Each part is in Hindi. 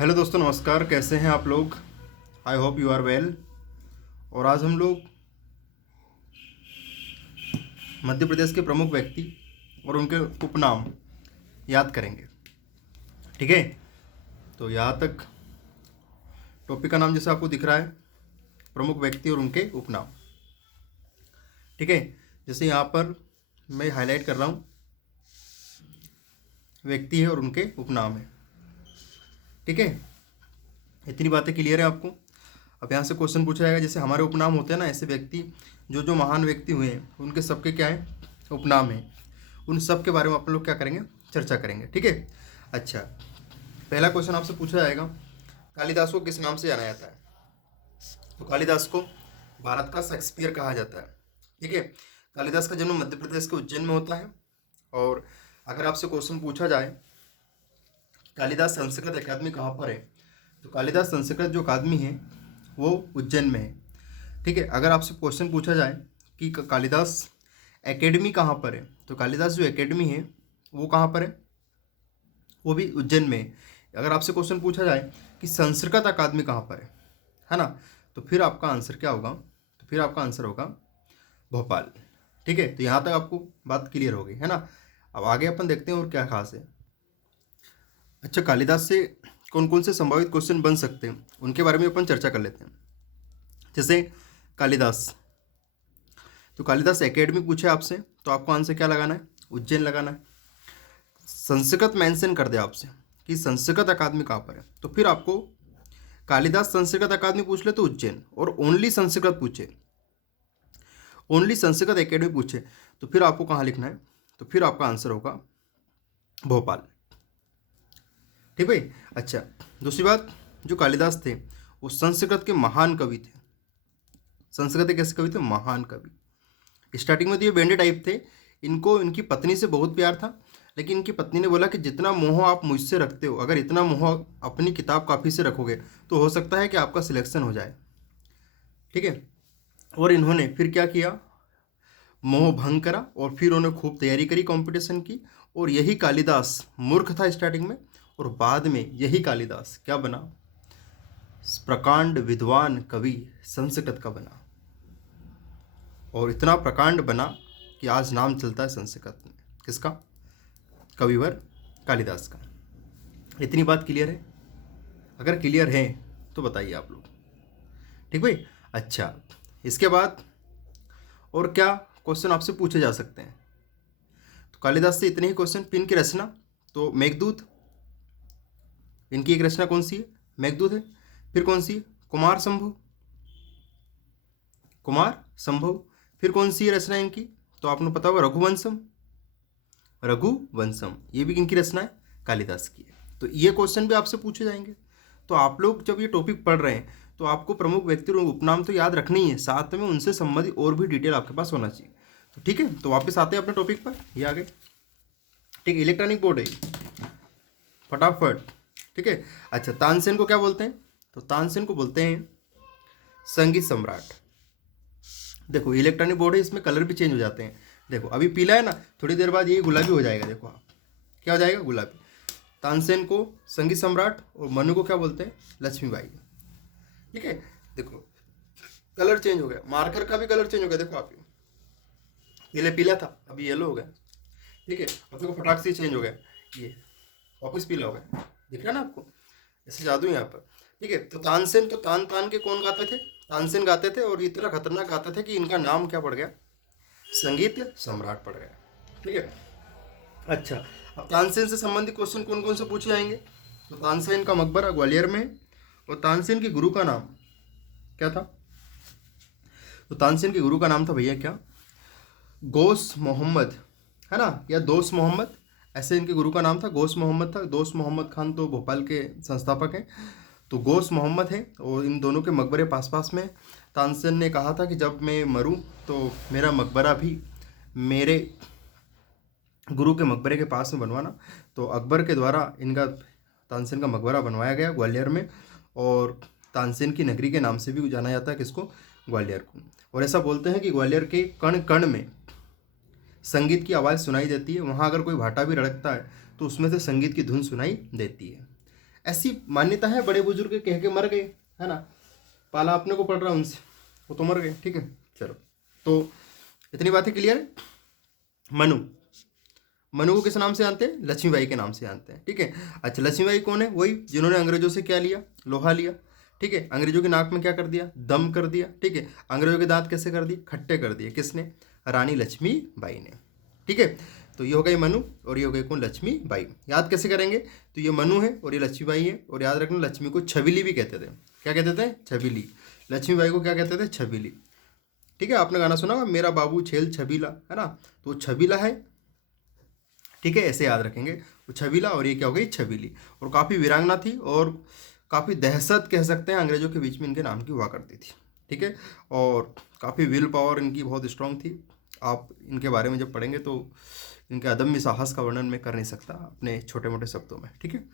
हेलो दोस्तों, नमस्कार। कैसे हैं आप लोग? I hope you are well. और आज हम लोग मध्य प्रदेश के प्रमुख व्यक्ति और उनके उपनाम याद करेंगे। ठीक है, तो यहाँ तक टॉपिक का नाम जैसे आपको दिख रहा है, प्रमुख व्यक्ति और उनके उपनाम। ठीक है, जैसे यहाँ पर मैं हाईलाइट कर रहा हूँ, व्यक्ति है और उनके उपनाम है। ठीक है, इतनी बातें क्लियर है आपको। अब यहाँ से क्वेश्चन पूछा जाएगा, जैसे हमारे उपनाम होते हैं ना, ऐसे व्यक्ति जो जो महान व्यक्ति हुए हैं उनके सबके क्या है, उपनाम है। उन सब के बारे में आप लोग क्या करेंगे, चर्चा करेंगे। ठीक है, अच्छा, पहला क्वेश्चन आपसे पूछा जाएगा, कालिदास को किस नाम से जाना जाता है? तो कालिदास को भारत का शेक्सपियर कहा जाता है। ठीक है, कालिदास का जन्म मध्य प्रदेश के उज्जैन में होता है। और अगर आपसे क्वेश्चन पूछा जाए कालिदास संस्कृत अकादमी कहाँ पर है, तो कालिदास संस्कृत जो अकादमी है वो उज्जैन में है। ठीक है, अगर आपसे क्वेश्चन पूछा जाए कि कालिदास एकेडमी कहाँ पर है, तो कालिदास जो एकेडमी है वो कहाँ पर है, वो भी उज्जैन में है। अगर आपसे क्वेश्चन पूछा जाए कि संस्कृत अकादमी कहाँ पर है ना, तो फिर आपका आंसर क्या होगा, तो फिर आपका आंसर होगा भोपाल। ठीक है, तो यहाँ तक आपको बात क्लियर हो गई है ना। अब आगे अपन देखते हैं और क्या खास है। अच्छा, कालिदास से कौन कौन से संभावित क्वेश्चन बन सकते हैं उनके बारे में अपन चर्चा कर लेते हैं। जैसे कालिदास, तो कालिदास एकेडमी पूछे आपसे, तो आपको आंसर क्या लगाना है, उज्जैन लगाना है। संस्कृत मेंशन कर दे आपसे कि संस्कृत अकादमी कहाँ पर है, तो फिर आपको कालिदास संस्कृत अकादमी पूछ ले तो उज्जैन, और ओनली संस्कृत पूछे, ओनली संस्कृत एकेडमी पूछे, तो फिर आपको कहाँ लिखना है, तो फिर आपका आंसर होगा भोपाल। ठीक भाई। अच्छा, दूसरी बात, जो कालिदास थे वो संस्कृत के महान कवि थे। संस्कृत के कैसे कवि थे, महान कवि। स्टार्टिंग में तो ये बेंडे टाइप थे, इनको इनकी पत्नी से बहुत प्यार था, लेकिन इनकी पत्नी ने बोला कि जितना मोह आप मुझसे रखते हो, अगर इतना मोह अपनी किताब काफ़ी से रखोगे तो हो सकता है कि आपका सिलेक्शन हो जाए। ठीक है, और इन्होंने फिर क्या किया, मोह भंग करा, और फिर उन्होंने खूब तैयारी करी, कंपटीशन की। और यही कालिदास मूर्ख था स्टार्टिंग में, और बाद में यही कालिदास क्या बना, प्रकांड विद्वान कवि संस्कृत का बना। और इतना प्रकांड बना कि आज नाम चलता है संस्कृत में, किसका, कविवर कालिदास का। इतनी बात क्लियर है? अगर क्लियर है तो बताइए आप लोग। ठीक भाई। अच्छा, इसके बाद और क्या क्वेश्चन आपसे पूछे जा सकते हैं? तो कालिदास से इतने ही क्वेश्चन। पिन की रचना, तो मेघदूत, इनकी एक रचना कौन सी है, मेघदूत है। फिर कौन सी है, कुमार संभव, कुमार संभव। फिर कौन सी रचना है इनकी, तो आपने पता होगा रघुवंशम, रघुवंशम, ये भी इनकी रचना है, कालिदास की है। तो ये क्वेश्चन भी आपसे पूछे जाएंगे। तो आप लोग जब ये टॉपिक पढ़ रहे हैं तो आपको प्रमुख व्यक्ति और उपनाम तो याद रखनी ही है, साथ में उनसे संबंधित और भी डिटेल आपके पास होना चाहिए। तो ठीक है, तो वापस आते हैं अपने टॉपिक पर, ये आगे। ठीक, इलेक्ट्रॉनिक बोर्ड है, फटाफट। ठीक है, अच्छा, तानसेन को क्या बोलते हैं, तो तानसेन को बोलते हैं संगीत सम्राट। देखो, इलेक्ट्रॉनिक बोर्ड है, इसमें कलर भी चेंज हो जाते हैं। देखो, अभी पीला है ना, थोड़ी देर बाद ये गुलाबी हो जाएगा। देखो आप, क्या हो जाएगा, गुलाबी। तानसेन को संगीत सम्राट, और मनु को क्या बोलते हैं, लक्ष्मीबाई। ठीक है, देखो कलर चेंज हो गया, मार्कर का भी कलर चेंज हो गया। देखो आप, पहले पीला था, अभी येलो हो गया। ठीक है, और देखो फटाक से चेंज हो गया, ये वापस पीला हो गया। दिख रहा है ना आपको, ऐसे जादू है यहाँ पर। ठीक है, तो तानसेन, तो तान तान के कौन गाते थे, तानसेन गाते थे, और इतना खतरनाक गाते थे कि इनका नाम क्या पड़ गया, संगीत सम्राट पड़ गया। ठीक है, अच्छा, अब तानसेन से संबंधित क्वेश्चन कौन कौन से पूछे जाएंगे, तो तानसेन का मकबरा ग्वालियर में, और तानसेन के गुरु का नाम क्या था, तो तानसेन के गुरु का नाम था भैया क्या, गौस मोहम्मद, है ना, या दोस्त मोहम्मद, ऐसे इनके गुरु का नाम था। गौस मोहम्मद था, दोस्त मोहम्मद खान तो भोपाल के संस्थापक हैं, तो गौस मोहम्मद है, और इन दोनों के मकबरे पास पास में। तानसेन ने कहा था कि जब मैं मरूं तो मेरा मकबरा भी मेरे गुरु के मकबरे के पास में बनवाना। तो अकबर के द्वारा इनका, तानसेन का मकबरा बनवाया गया ग्वालियर में, और तानसेन की नगरी के नाम से भी जाना जाता है किसको, ग्वालियर को। और ऐसा बोलते हैं कि ग्वालियर के कण कण में संगीत की आवाज़ सुनाई देती है, वहाँ अगर कोई भाटा भी रड़कता है तो उसमें से संगीत की धुन सुनाई देती है। ऐसी मान्यता है, बड़े बुजुर्ग कह के मर गए, है ना, पाला अपने को पड़ रहा उनसे, वो तो मर गए, ठीक है। चलो, तो इतनी बातें क्लियर है। मनु, मनु को किस नाम से जानते हैं? लक्ष्मीबाई के नाम से जानते हैं, ठीक है। अच्छा, लक्ष्मीबाई कौन है? वही जिन्होंने अंग्रेजों से क्या लिया? लोहा लिया, ठीक है। अंग्रेजों की नाक में क्या कर दिया? दम कर दिया, ठीक है। अंग्रेजों के दांत कैसे कर दिए? खट्टे कर दिए। किसने? रानी लक्ष्मीबाई ने, ठीक है। तो ये हो गई मनु और ये हो गई कौन? लक्ष्मीबाई। याद कैसे करेंगे? तो ये मनु है और ये लक्ष्मीबाई है, और याद रखना लक्ष्मी को छबीली भी कहते थे। क्या कहते थे? छबीली। लक्ष्मीबाई को क्या कहते थे? छबीली, ठीक है। आपने गाना सुना होगा, मेरा बाबू छेल छबीला, है ना, तो छबीला है, ठीक है। ऐसे याद रखेंगे, वो छबीला और ये क्या हो गई? छबीली। और काफ़ी वीरांगना थी और काफ़ी दहशत कह सकते हैं अंग्रेजों के बीच में इनके नाम की हुआ करती थी, ठीक है। और काफ़ी विल पावर इनकी बहुत स्ट्रांग थी। आप इनके बारे में जब पढ़ेंगे तो इनके अदम्य साहस का वर्णन मैं कर नहीं सकता अपने छोटे मोटे शब्दों में, ठीक है,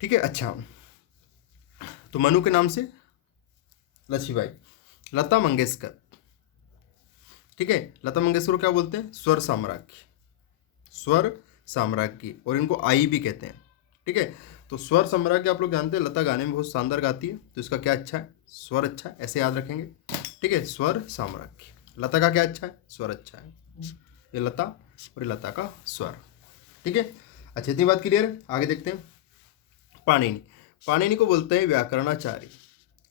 ठीक है। अच्छा, तो मनु के नाम से लक्ष्मीबाई। लता मंगेशकर, ठीक है। लता मंगेशकर को क्या बोलते हैं? स्वर साम्राज्ञी, स्वर साम्राज्ञी, और इनको आई भी कहते हैं, ठीक है। तो स्वर साम्राज्ञी आप लोग जानते हैं, लता गाने में बहुत शानदार गाती है, तो इसका क्या अच्छा है? स्वर अच्छा है, ऐसे याद रखेंगे, ठीक है। स्वर साम्राज्ञी, लता का क्या अच्छा है? स्वर अच्छा है। ये लता और ये लता का स्वर, ठीक है। अच्छा, इतनी बात क्लियर है। आगे देखते हैं। पाणिनि, पाणिनि को बोलते हैं व्याकरणाचार्य।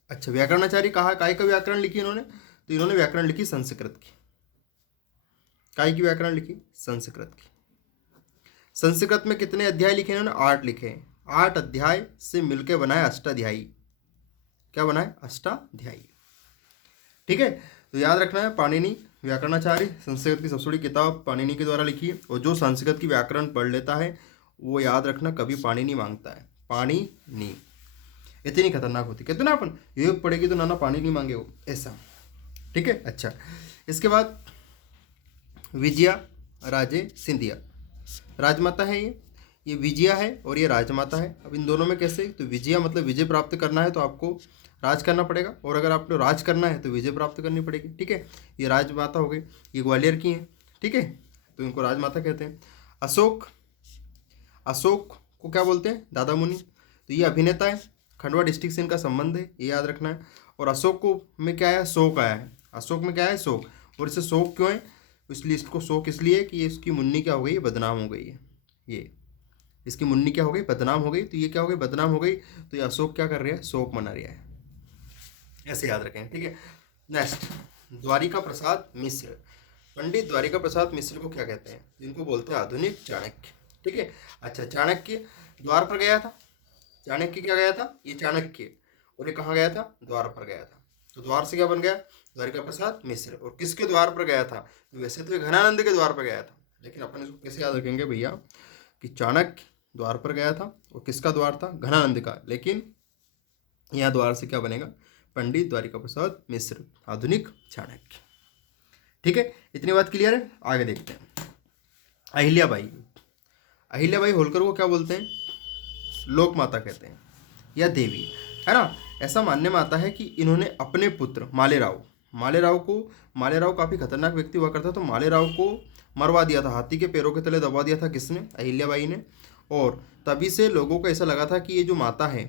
अच्छा, व्याकरणाचार्य कहा, काय का व्याकरण लिखी इन्होंने? तो इन्होंने व्याकरण लिखी संस्कृत की। काय की व्याकरण लिखी? संस्कृत की। संस्कृत में कितने अध्याय लिखे इन्होंने? 8 लिखे हैं। 8 अध्याय से मिलकर बनाए अष्टाध्यायी। क्या बनाए? अष्टाध्यायी, ठीक है। तो याद रखना है, पाणिनि व्याकरणाचार्य, संस्कृत की सबसे बड़ी किताब पाणिनि के द्वारा लिखी है, और जो संस्कृत की व्याकरण पढ़ लेता है वो याद रखना कभी पाणिनि मांगता है। पाणिनि इतनी खतरनाक होती, कहते ना अपन योग पढ़ेगी तो नाना पानी नहीं मांगे हो, ऐसा, ठीक है। अच्छा, इसके बाद विजया राजे सिंधिया, राजमाता है ये विजया है और ये राजमाता है। अब इन दोनों में कैसे? तो विजया मतलब विजय प्राप्त करना है तो आपको राज करना पड़ेगा, और अगर आपको राज करना है तो विजय प्राप्त करनी पड़ेगी, ठीक है। ये राजमाता हो गई, ये ग्वालियर की हैं, ठीक है, तो इनको राजमाता कहते हैं। अशोक, अशोक को क्या बोलते हैं? दादा मुनि। तो ये अभिनेता है, खंडवा डिस्ट्रिक्ट से इनका संबंध है, ये याद रखना है। और अशोक को में क्या है? शोक आया है। अशोक में क्या है? शोक। और इसे शोक क्यों है? इसलिए इसको शोक इसलिए कि ये इसकी मुन्नी क्या हो गई? बदनाम हो गई है। ये इसकी मुन्नी क्या हो गई? बदनाम हो गई। तो ये क्या हो गई? बदनाम हो गई। तो ये अशोक क्या कर रहा है? शोक मना रहा है, ऐसे याद रखें, ठीक है। नेक्स्ट, द्वारिका प्रसाद मिश्र। पंडित द्वारिका प्रसाद मिश्र को क्या कहते हैं? जिनको बोलते हैं आधुनिक चाणक्य, ठीक है। अच्छा, चाणक्य द्वार पर गया था। चाणक्य क्या गया था? ये चाणक्य, और ये कहाँ गया था? द्वार पर गया था। तो द्वार से क्या बन गया? द्वारिका प्रसाद मिश्र। और किसके द्वार पर गया था? तो वैसे तो ये घनानंद के द्वार पर गया था, लेकिन अपन इसको कैसे याद रखेंगे भैया कि चाणक्य द्वार पर गया था, और किसका द्वार था? घनानंद का। लेकिन यहाँ द्वार से क्या बनेगा? पंडित द्वारिका प्रसाद मिश्र, आधुनिक चाणक्य, ठीक है। इतनी बात क्लियर है। आगे देखते हैं। अहिल्याबाई, अहिल्याबाई होलकर को क्या बोलते हैं? लोक माता कहते हैं या देवी, है ना। ऐसा मानने में आता है कि इन्होंने अपने पुत्र मालेराव काफ़ी खतरनाक व्यक्ति हुआ करता, तो मालेराव को मरवा दिया था, हाथी के पैरों के तले दबा दिया था। किसने? अहिल्याबाई ने। और तभी से लोगों को ऐसा लगा था कि ये जो माता है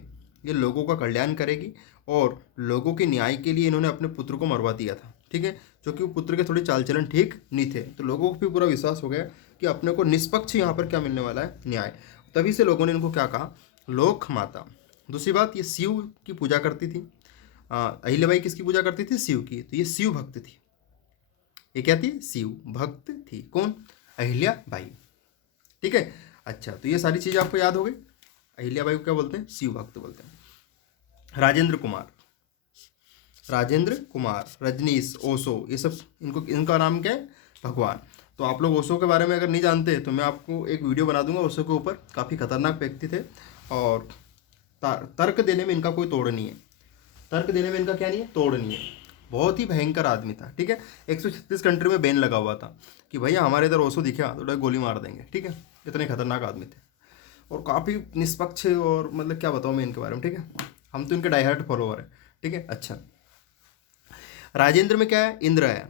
ये लोगों का कल्याण करेगी, और लोगों के न्याय के लिए इन्होंने अपने पुत्र को मरवा दिया था, ठीक है। क्योंकि वो पुत्र के थोड़े चाल चलन ठीक नहीं थे, तो लोगों को भी पूरा विश्वास हो गया कि अपने को निष्पक्ष यहाँ पर क्या मिलने वाला है? न्याय। तभी से लोगों ने इनको क्या कहा? लोक माता। दूसरी बात, ये शिव की पूजा करती थी। अहिल्याबाई किसकी पूजा करती थी? शिव की। तो ये शिव भक्त थी। ये क्या थी? शिव भक्त थी। कौन? अहिल्याबाई, ठीक है। अच्छा, तो ये सारी चीज़ आपको याद हो गई। अहिल्याबाई को क्या बोलते हैं? शिव भक्त बोलते हैं। राजेंद्र कुमार, राजेंद्र कुमार, रजनीश, ओशो, ये सब इनका नाम क्या है? भगवान। तो आप लोग ओशो के बारे में अगर नहीं जानते तो मैं आपको एक वीडियो बना दूंगा ओशो के ऊपर। काफ़ी खतरनाक व्यक्ति थे, और तर्क देने में इनका कोई तोड़ नहीं है। तर्क देने में इनका क्या नहीं है? तोड़ नहीं है। बहुत ही भयंकर आदमी था, ठीक है। 136 कंट्री में बैन लगा हुआ था कि भैया हमारे इधर ओशो दिखा तो डायरेक्ट गोली मार देंगे, ठीक है। इतने खतरनाक आदमी थे, और काफ़ी निष्पक्ष, और मतलब क्या बताऊँ मैं इनके बारे में, ठीक है। हम तो इनके डाइहार्ट फॉलोअर हैं, ठीक है। अच्छा, राजेंद्र में क्या है? इंद्र आया।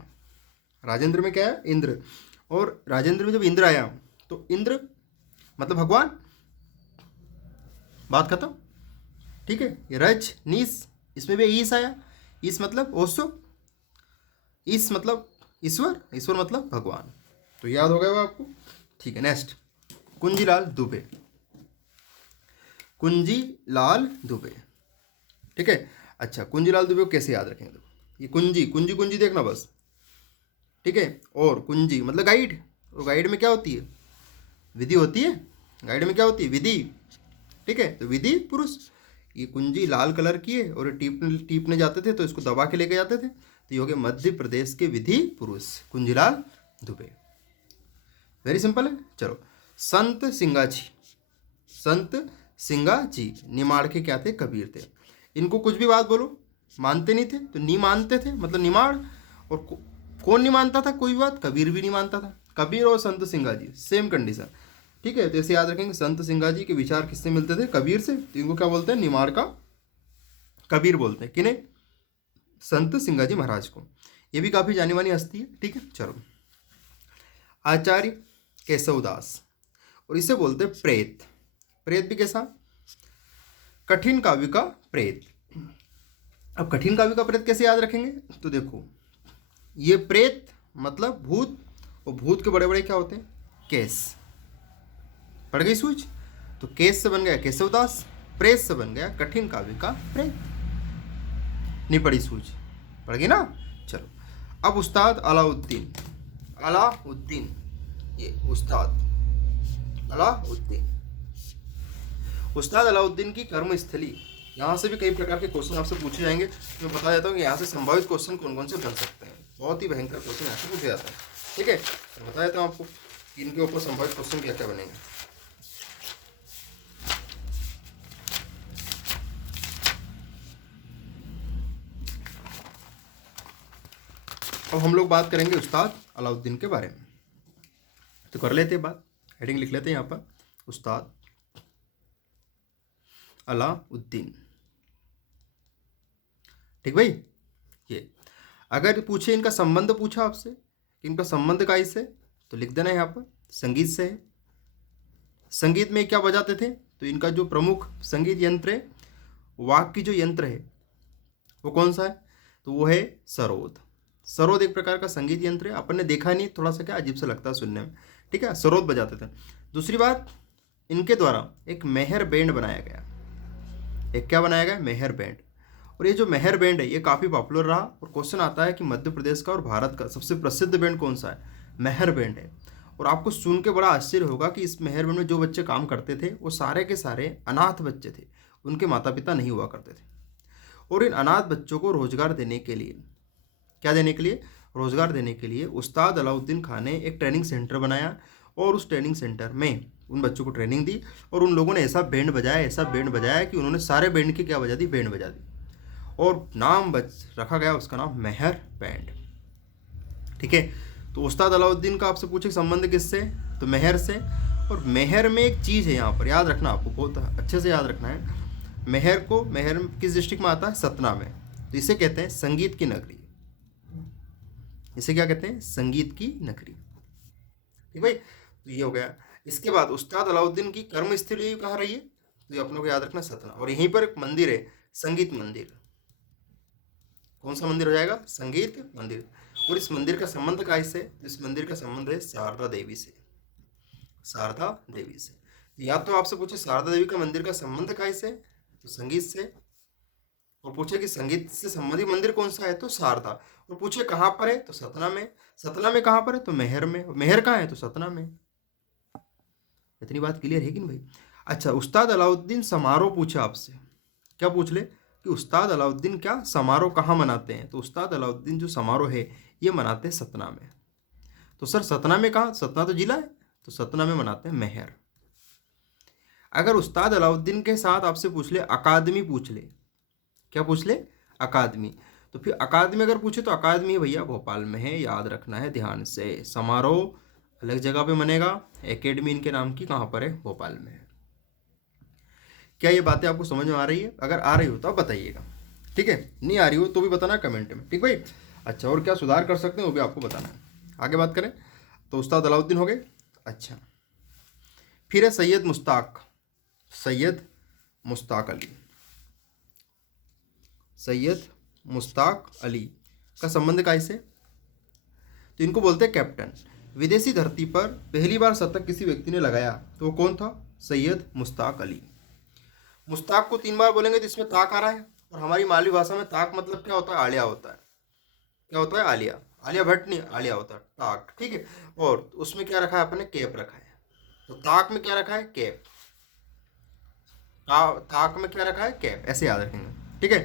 राजेंद्र में क्या है? इंद्र। और राजेंद्र में जब इंद्र आया तो इंद्र मतलब भगवान, बात खत्म। ठीक है, ये रज नीस, इसमें भी ईस आया। ईस मतलब ओसो, ईस मतलब ईश्वर, ईश्वर मतलब भगवान। तो याद हो गया वो आपको। ठीक है, नेक्स्ट कुंजीलाल दुबे, कुंजीलाल दुबे। ठीक है, अच्छा कुंजीलाल दुबे को कैसे याद रखेंगे? देखो, ये कुंजी कुंजी कुंजी देखना बस। ठीक है, और कुंजी मतलब गाइड, और गाइड में क्या होती है? विधि होती है। गाइड में क्या होती है? विधि। ठीक है, तो विधि पुरुष। ये कुंजी लाल कलर की है और टीपने जाते थे तो इसको दबा के लेके जाते थे, तो ये हो गए मध्य प्रदेश के विधि पुरुष कुंजीलाल दुबे। वेरी सिंपल है। चलो, संत सिंगाजी, संत सिंगाजी निमाड़ के क्या थे? कबीर थे। इनको कुछ भी बात बोलो मानते नहीं थे, तो नहीं मानते थे मतलब निमाड़। और कौन नहीं मानता था कोई बात? कबीर भी नहीं मानता था। कबीर और संत सिंगाजी सेम कंडीशन। ठीक है, तो ऐसे याद रखेंगे, संत सिंगाजी के विचार किससे मिलते थे? कबीर से। तो इनको क्या बोलते हैं? निमाड़ का कबीर बोलते हैं। किन्हें? संत सिंगाजी महाराज को। ये भी काफी जानी मानी हस्ती है। ठीक है, चलो, आचार्य केशवदास, और इसे बोलते प्रेत। प्रेत भी कैसा? कठिन काव्य का प्रेत। अब कठिन काव्य का प्रेत कैसे याद रखेंगे? तो देखो, ये प्रेत मतलब भूत, और भूत के बड़े बड़े क्या होते हैं? केस। पड़ गई सूझ? तो केस से बन गया केशवदास, प्रेत से बन गया कठिन काव्य का प्रेत। नहीं पड़ी सूझ? पड़ गई ना। चलो, अब उस्ताद अलाउद्दीन, अलाउद्दीन, ये उस्ताद अलाउद्दीन, उस्ताद अलाउद्दीन की कर्मस्थली। यहाँ से भी कई प्रकार के क्वेश्चन आपसे पूछे जाएंगे। मैं बता देता हूँ कि यहाँ से संभावित क्वेश्चन कौन कौन से बन सकते हैं। बहुत ही भयंकर क्वेश्चन यहाँ से पूछे जाते हैं। ठीक है, तो बता देता हूँ आपको कि इनके ऊपर संभावित क्वेश्चन क्या क्या बनेंगे। अब हम लोग बात करेंगे उस्ताद अलाउद्दीन के बारे में। तो कर लेते हैं बात, हेडिंग लिख लेते हैं यहाँ पर, उस्ताद अलाउद्दीन। ठीक भाई, ये अगर पूछे इनका संबंध, पूछा आपसे कि इनका संबंध का इससे, तो लिख देना यहाँ पर संगीत से है। संगीत में क्या बजाते थे? तो इनका जो प्रमुख संगीत यंत्र है, वाक की जो यंत्र है, वो कौन सा है? तो वो है सरोद। सरोद एक प्रकार का संगीत यंत्र है। अपन ने देखा नहीं, थोड़ा सा क्या अजीब सा लगता है सुनने में। ठीक है, सरोद बजाते थे। दूसरी बात, इनके द्वारा एक मेहर बैंड बनाया गया। एक क्या बनाया गया? मेहर बैंड। और ये जो मेहर बैंड है ये काफ़ी पॉपुलर रहा, और क्वेश्चन आता है कि मध्य प्रदेश का और भारत का सबसे प्रसिद्ध बैंड कौन सा है? मेहर बैंड है। और आपको सुन के बड़ा आश्चर्य होगा कि इस मेहर बैंड में जो बच्चे काम करते थे वो सारे के सारे अनाथ बच्चे थे, उनके माता पिता नहीं हुआ करते थे। और इन अनाथ बच्चों को रोजगार देने के लिए, क्या देने के लिए? रोजगार देने के लिए उस्ताद अलाउद्दीन खान ने एक ट्रेनिंग सेंटर बनाया, और उस ट्रेनिंग सेंटर में उन बच्चों को ट्रेनिंग दी, और उन लोगों ने ऐसा बैंड बजाया, ऐसा बैंड बजाया कि उन्होंने सारे बैंड की क्या बजा दी? बैंड बजा दी। और नाम रखा गया उसका नाम मेहर बैंड। ठीक है, तो उस्ताद अलाउद्दीन का आपसे पूछे संबंध किससे? तो मेहर से। और मेहर में एक चीज़ है यहाँ पर याद रखना, आपको बहुत अच्छे से याद रखना है। मेहर को, मेहर किस डिस्ट्रिक्ट में आता है? सतना में। तो इसे कहते हैं संगीत की नगरी। इसे क्या कहते हैं? संगीत की नगरी। ठीक भाई, तो ये हो गया। इसके बाद उस्ताद अलाउद्दीन की कर्मस्थली कहाँ रही है? तो ये अपनों को याद रखना, सतना। और यहीं पर एक मंदिर है, संगीत मंदिर। कौन सा मंदिर हो जाएगा? संगीत मंदिर। और इस मंदिर का संबंध का इससे? इस मंदिर का संबंध है शारदा देवी से। शारदा देवी से। या तो आपसे पूछे शारदा देवी का मंदिर का संबंध का इससे? तो संगीत से। और पूछे कि संगीत से संबंधित मंदिर कौन सा है? तो शारदा। और पूछे कहाँ पर है? तो सतना में। सतना में कहाँ पर है? तो मेहर में। मेहर कहाँ है? तो सतना में। इतनी बात क्लियर है कि नहीं भाई? अच्छा, उस्ताद अलाउद्दीन समारोह पूछा आपसे, क्या पूछ ले कि उस्ताद अलाउद्दीन क्या समारोह कहाँ मनाते हैं? तो उस्ताद अलाउद्दीन जो समारोह है ये मनाते हैं सतना में। तो सर सतना में कहाँ? सतना तो जिला है, तो सतना में मनाते हैं मेहर। अगर उस्ताद अलाउद्दीन के साथ आपसे पूछ ले अकादमी, पूछ ले क्या पूछ ले? अकादमी। तो फिर अकादमी अगर पूछे तो अकादमी भैया भोपाल में है, याद रखना है ध्यान से। समारोह अलग जगह पे मनेगा, एकेडमी इनके नाम की कहाँ पर है? भोपाल में है। क्या ये बातें आपको समझ में आ रही है? अगर आ रही हो तो आप बताइएगा। ठीक है, नहीं आ रही हो तो भी बताना कमेंट में। ठीक भाई, अच्छा, और क्या सुधार कर सकते हैं वो भी आपको बताना है। आगे बात करें तो उस्ताद अलाउद्दीन हो गए। अच्छा, फिर है सैयद मुश्ताक। सैयद मुश्ताक अली। सैयद मुश्ताक अली का संबंध कायसे? तो इनको बोलते हैं कैप्टन। विदेशी धरती पर पहली बार शतक किसी व्यक्ति ने लगाया तो वो कौन था? सैयद मुश्ताक अली। मुश्ताक को 3 बार बोलेंगे तो इसमें ताक आ रहा है, और हमारी मालवी में ताक मतलब क्या होता है? आलिया होता है। क्या होता है? आलिया। आलिया भट्ट नहीं, आलिया होता है ताक, ठीक है। और उसमें क्या रखा है अपने? कैप रखा है। तो ताक में क्या रखा है? कैप। ताक में क्या रखा है? कैप। ऐसे याद रखेंगे, ठीक है।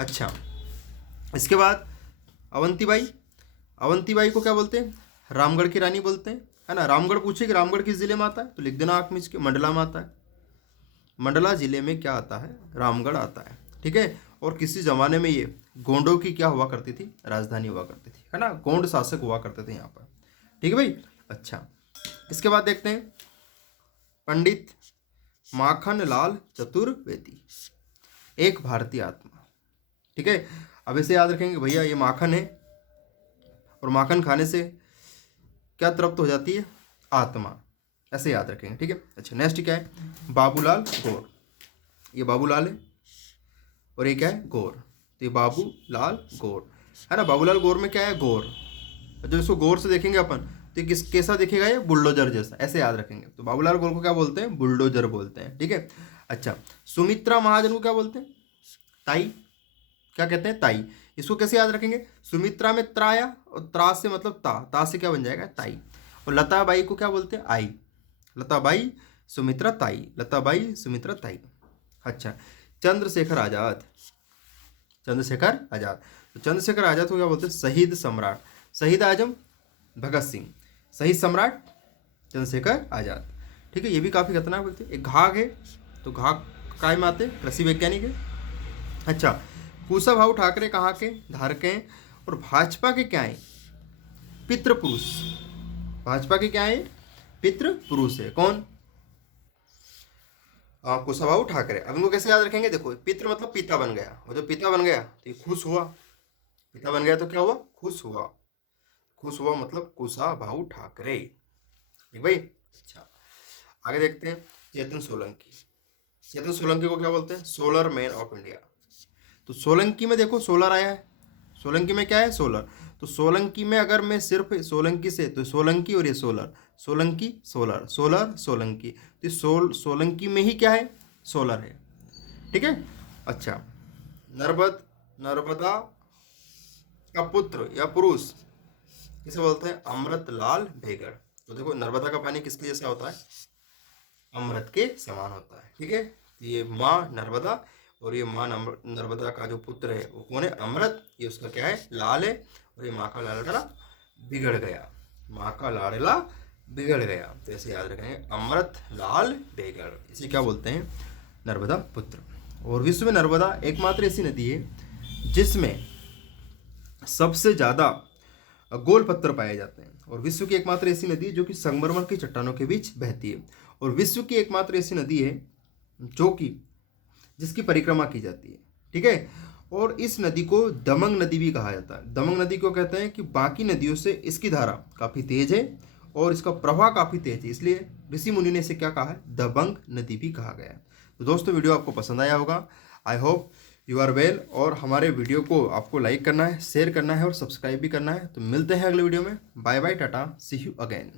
अच्छा, इसके बाद अवंतीबाई। अवंतीबाई को क्या बोलते हैं? रामगढ़ की रानी बोलते हैं, है ना। रामगढ़ पूछे कि रामगढ़ किस जिले में आता है, तो लिख देना आँख में इसके, मंडला में आता है। मंडला जिले में क्या आता है? रामगढ़ आता है, ठीक है। और किसी जमाने में ये गोंडों की क्या हुआ करती थी? राजधानी हुआ करती थी, है ना। गोंड शासक हुआ करते थे यहाँ पर, ठीक है भाई। अच्छा, इसके बाद देखते हैं पंडित माखन लाल चतुर्वेदी, एक भारतीय आत्मा, ठीक है। अब इसे याद रखेंगे भैया, ये माखन है, और माखन खाने से क्या तृप्त हो जाती है? आत्मा। ऐसे याद रखेंगे, ठीक है। अच्छा, नेक्स्ट क्या है? बाबूलाल गौर। ये बाबूलाल है और ये क्या है? गौर। तो ये बाबूलाल गौर, है ना। बाबूलाल गौर में क्या है? गौर। जब इसको गौर से देखेंगे अपन तो ये कैसा दिखेगा? ये बुलडोजर जैसा, ऐसे याद रखेंगे। तो बाबूलाल गौर को क्या बोलते हैं? बुलडोजर बोलते हैं, ठीक है। अच्छा, सुमित्रा महाजन को क्या बोलते हैं? ताई। क्या कहते हैं? ताई। इसको कैसे याद रखेंगे? सुमित्रा में त्रा आया, और त्रा से मतलब ता से क्या बन जाएगा? ताई। और लताबाई को क्या बोलते हैं? आई। लताबाई सुमित्रा ताई, लताबाई सुमित्रा ताई। अच्छा, चंद्रशेखर आजाद। चंद्रशेखर आजाद, तो चंद्रशेखर आजाद को क्या बोलते हैं? शहीद सम्राट। शहीद आजम भगत सिंह, शहीद सम्राट चंद्रशेखर आजाद, ठीक है। ये भी काफ़ी खतरनाक व्यक्ति। एक घाघ है, तो घाघ काय में आते? कृषि वैज्ञानिक है। अच्छा, कुशाभाऊ ठाकरे कहाँ के धारक हैं? और भाजपा के क्या हैं? पितृ पुरुष। भाजपा के क्या है? पितृ पुरुष है। कौन? कुशाभाऊ ठाकरे। अब इनको कैसे याद रखेंगे? देखो, पितृ मतलब पिता बन गया, और जब पिता बन गया तो ये खुश हुआ। पिता बन गया तो क्या हुआ? खुश हुआ। खुश हुआ मतलब कुशाभाऊ ठाकरे, ठीक भाई। अच्छा, आगे देखते हैं चेतन सोलंकी। चेतन सोलंकी को क्या बोलते हैं? Solar man of India. तो सोलंकी में देखो सोलर आया है, सोलंकी में क्या है? सोलर। तो सोलंकी में अगर मैं सिर्फ सोलंकी से, तो सोलंकी और ये solar, Solanki solar, solar Solanki, तो सोलंकी में ही क्या है? सोलर है, ठीक है। अच्छा, नर्मदा का पुत्र या पुरुष किसे बोलते हैं? अमृतलाल भेगड़। तो देखो, नर्मदा का पानी किसके जैसा होता है? अमृत के समान होता है, ठीक है। ये माँ नर्मदा, और ये माँ नर्मदा का जो पुत्र है वो कौन है? अमृत। ये उसका क्या है? लाल है। और ये माँ का लाडला बिगड़ गया, माँ का लाडला बिगड़ गया। तो ऐसे याद रखेंगे, अमृत लाल बेगड़, इसे क्या बोलते हैं? नर्मदा पुत्र। और विश्व में नर्मदा एकमात्र ऐसी नदी है जिसमें सबसे ज़्यादा गोल पत्थर पाए जाते हैं, और विश्व की एकमात्र ऐसी नदी है जो कि संगमरमर की चट्टानों के बीच बहती है, और विश्व की एकमात्र ऐसी नदी है जो कि जिसकी परिक्रमा की जाती है, ठीक है। और इस नदी को दमंग नदी भी कहा जाता है। दमंग नदी को कहते हैं कि बाकी नदियों से इसकी धारा काफ़ी तेज है और इसका प्रवाह काफ़ी तेज है, इसलिए ऋषि मुनि ने इसे क्या कहा है? दबंग नदी भी कहा गया है। तो दोस्तों, वीडियो आपको पसंद आया होगा। I hope you are well. और हमारे वीडियो को आपको लाइक करना है, शेयर करना है और सब्सक्राइब भी करना है। तो मिलते हैं अगले वीडियो में। Bye bye, tata, see you again.